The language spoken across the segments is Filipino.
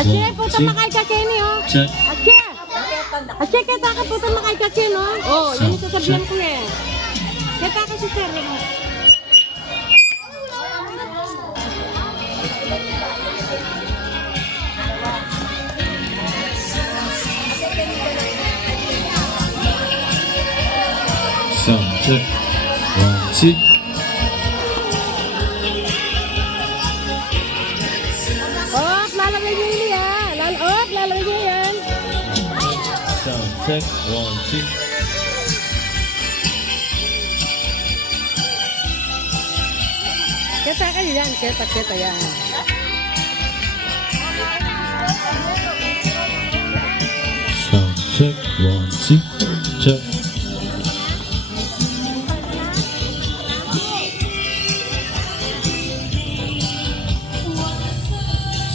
Asyik, puta makai kakek ini, oh. Asyik. Asyik, kita akan puta makai kakek, no. Oh, ini sasabihan ko eh. Kita akan sisering. Sound check. 1, 2. Lalagay niyo ini ya. Lalagay niyo yan. Sound check. 1, 2. Kita kayo yan. Kita yan. Sound check. 1, 2. Check.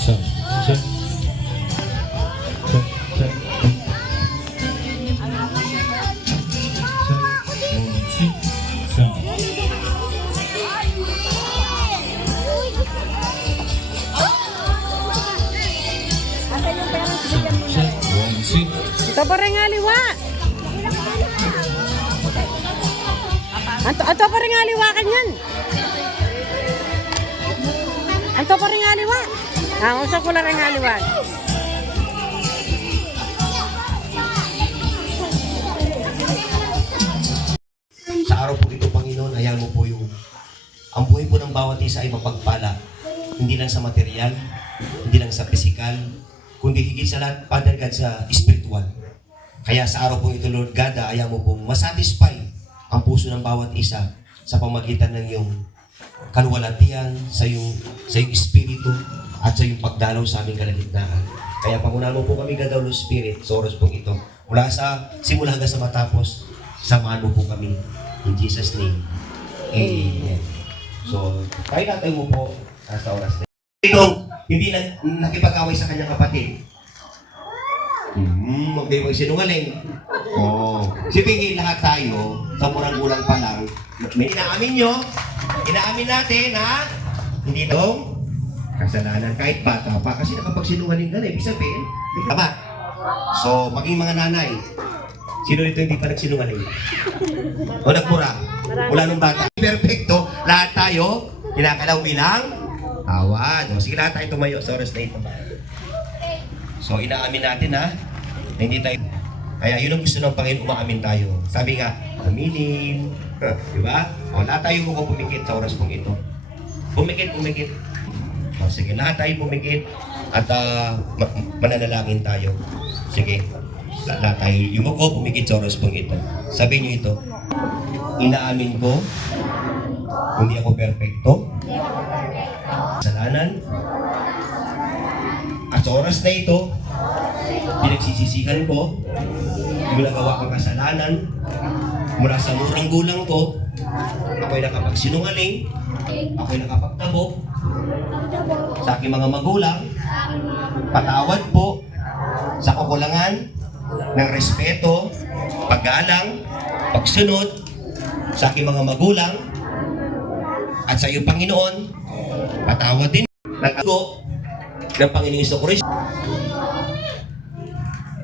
Sound check. Check. Ito pa rin nga liwa. Ito pa rin nga liwa kanyan. Ito pa rin nga liwa. Usap ko lang rin nga liwa. Sa araw po ito, Panginoon, ayaw mo po ang buhay po ng bawat isa ay mapagpala. Hindi lang sa material, hindi lang sa physical, kundi higit sa lahat, Father God, sa spiritual. Kaya sa araw po ito, Lord God, ayaw mo pong masatisfy ang puso ng bawat isa sa pamagitan ng iyong kaluwalhatian, sa iyong espiritu, at sa iyong pagdalaw sa aming kalagitnaan. Kaya pangunahan mo po kami, God, Holy Spirit, sa oras pong ito. Mula sa simula hanggang sa matapos, samahan mo po kami. In Jesus' name, Amen. So, tayo mo po sa oras na ito. Hindi na nakipag-away sa kanyang kapatid. Huwag kayo magsinungaling. Sipingin lahat tayo, sa murang gulang pa lang, may inaamin natin na hindi itong kasalanan kahit bata pa. Kasi nakapagsinungaling ka na, ibig sabihin, tama. So, maging mga nanay, sino dito hindi pa nagsinungaling? O nagmura? Mula nung bata. Perfecto, lahat tayo, kinakalaw bilang awad. O, sige, lahat tayo tumayo sa oras na ito. So, inaamin natin ha, na hindi tayo. Kaya yun ang gusto ng Panginoon, umaamin tayo. Sabi nga, aminin. Diba? O, lahat tayo pumikit sa oras pong ito. Pumikit. O, sige, lahat tayo pumikit at mananalangin tayo. Sige, lahat tayo yumuko, pumikit sa oras pong ito. Sabihin nyo ito, inaamin ko, hindi ako perfecto, kasalanan, at sa oras na ito, pinagsisisihan ko, yung nagawa kong kasalanan, mula sa murang gulang ko, ako'y nakapagsinungaling, ako'y nakapagtabo, sa aking mga magulang, patawad po, sa kakulangan, ng respeto, paggalang, pagsunod, sa aking mga magulang, at sa iyo, Panginoon, patawad din nag-ago ng Panginoong Jesucristo.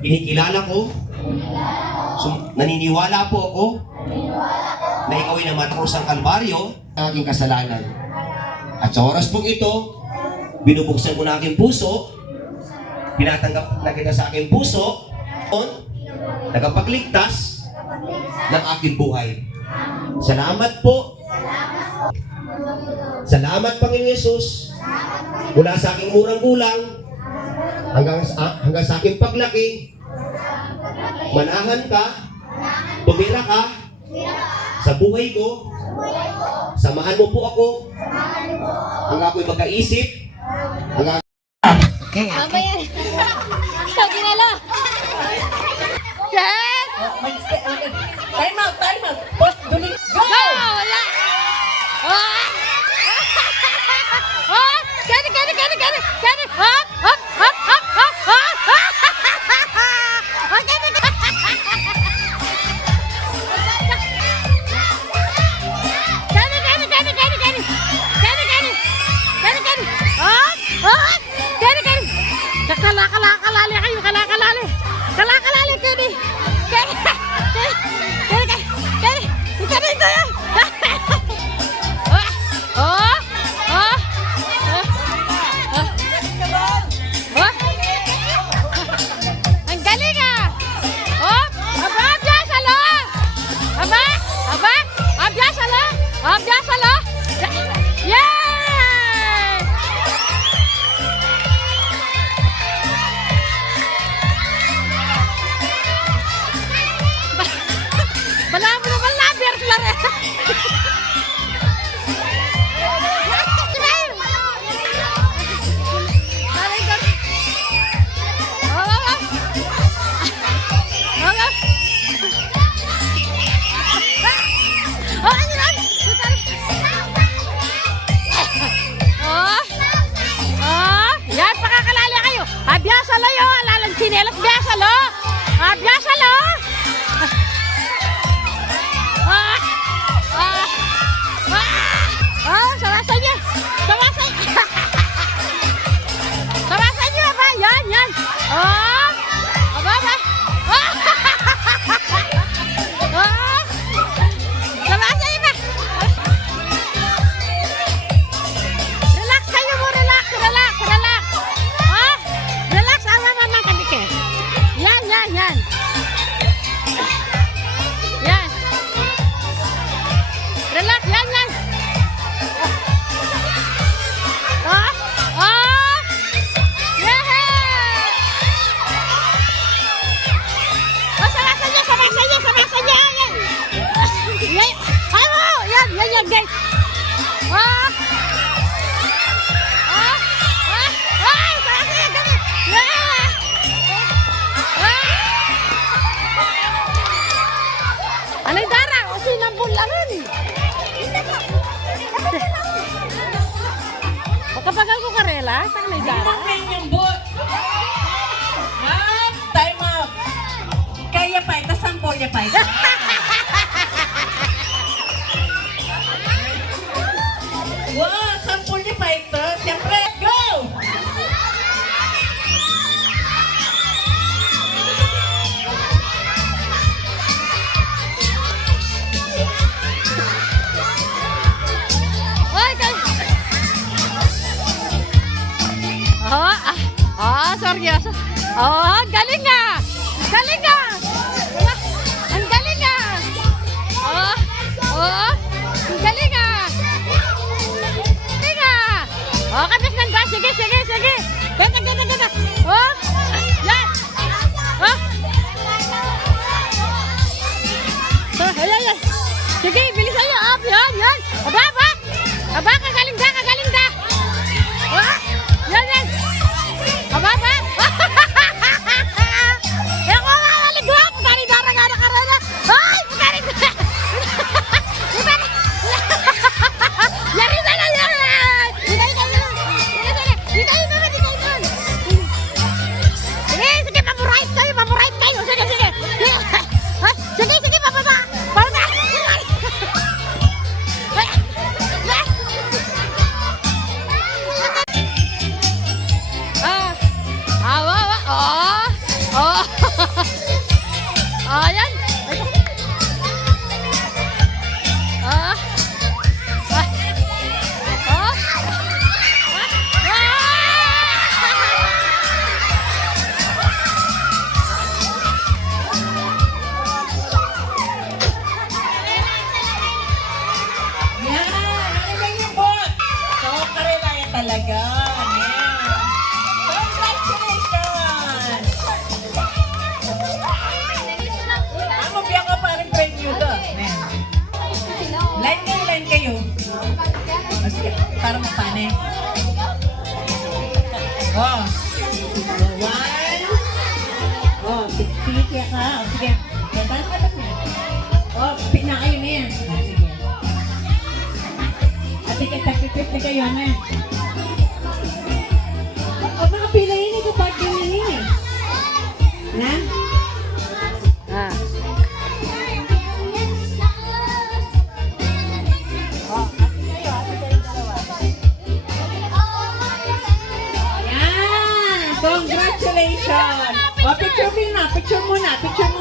Inikilala ko, naniniwala po ako na ikaw ay namatay sa Kalbaryo ng aking kasalanan. At sa oras pong ito, binubuksan ko na aking puso, pinatanggap na kita sa aking puso, nagapagligtas ng aking buhay. Salamat po. Salamat, Panginoon Yesus, mula sa aking murang gulang hanggang sa aking paglaki, manahan ka, tumira ka sa buhay ko, Samahan mo po ako. Ang ako'y magkaisip. Ang Mamaya. Ikaw ginala. Set. Time out, time out. Post, duling. Go! Go! Wala. Oh! Oh! Kani, kani, kani, kani. Kani. Hop, hop, hop, hop, hop, hop. Oh, kani, kani. Kani, kani, kani, kani, kani. Kani, kani. Kani, kani. Hop, hop. Kani, kani. Kalali kayo, kalali. Kalali, kani. Kani, kani, kani, kani. Kani, ito yan. Oh, oh, oh, oh. Oh. Ang galing ah. Oh, aba, abiyasalo. Aba, aba, abiyasalo. Abiyasalo. Yay! Bala mo naman labier sila rin. Yan, pakakalala kayo. Abiyasalo yun. Alalang sinelas. Abiyasalo. Abiyasalo. Sarasa niya. Sarasa. Sarasa niya ba? Yan, yan. Oh. Aba, ba? Oh. Sarasa niya ba? Relax kayo mo, relax, relax, relax. Oh. Relax, awa naman kanike. Yan, yan, yan. Yan. Relax, yan, yan. Oh, oh. Yeah. Oh, sabasa niya, sabasa niya, sabasa niya. Yan. Yan. Ay, oh, yan, yan, yan, guys. Oh. Oh. Oh. Ay, sabasa niya, dali. Yeah. Oh. Anay darang, o sinambol lang rin. Pagkapagal ko karela, saan may dara? Open yung boot. Ah, time out. Kaya pa, ito sampol niya pa. Wow, sampol niya pa ito. Siyempre, go! Oy, kay... Oh, seryoso. Oh, galing nga. Galing nga. Ang galing nga. Oh, oh, ang galing nga. Galing nga. Oh, kapis ng gas. Sige, sige, sige. Ganda, ganda, ganda. Oh, yan. Oh. Ayan, ayan. Sige, bilisan niyo. Up, yan, yan. Aba, aba. Aba, kagaling da, kagaling da. Oh, yan, yan. Aba, aba. Eh, kung makaligwa, putari darang-darang karana. Ay, putari darang. Yari na lang yan. Dito, dito, dito. Dito, dito, dito, dito. Sige, sige, paborite kayo, paborite kayo. Sige, sige. Sige, sige, pababa. Pababa. Ayan. Ah. Ah. Ah. Yan, ano ba yung boot? So, karelaya talaga. Yan. Congratulations! Ano biya ka parang premyo doon? Line para mapane. Oh. One. Oh, piti ka. Oh, sige. Gantan ka na. Oh, pina kayo na yan. Oh, sige. At tagpipit na kayo na. Oh, makapila yun ito pag yun eh. Na? Ah. Yan! Congratulations! O, picture muna, picture muna, picture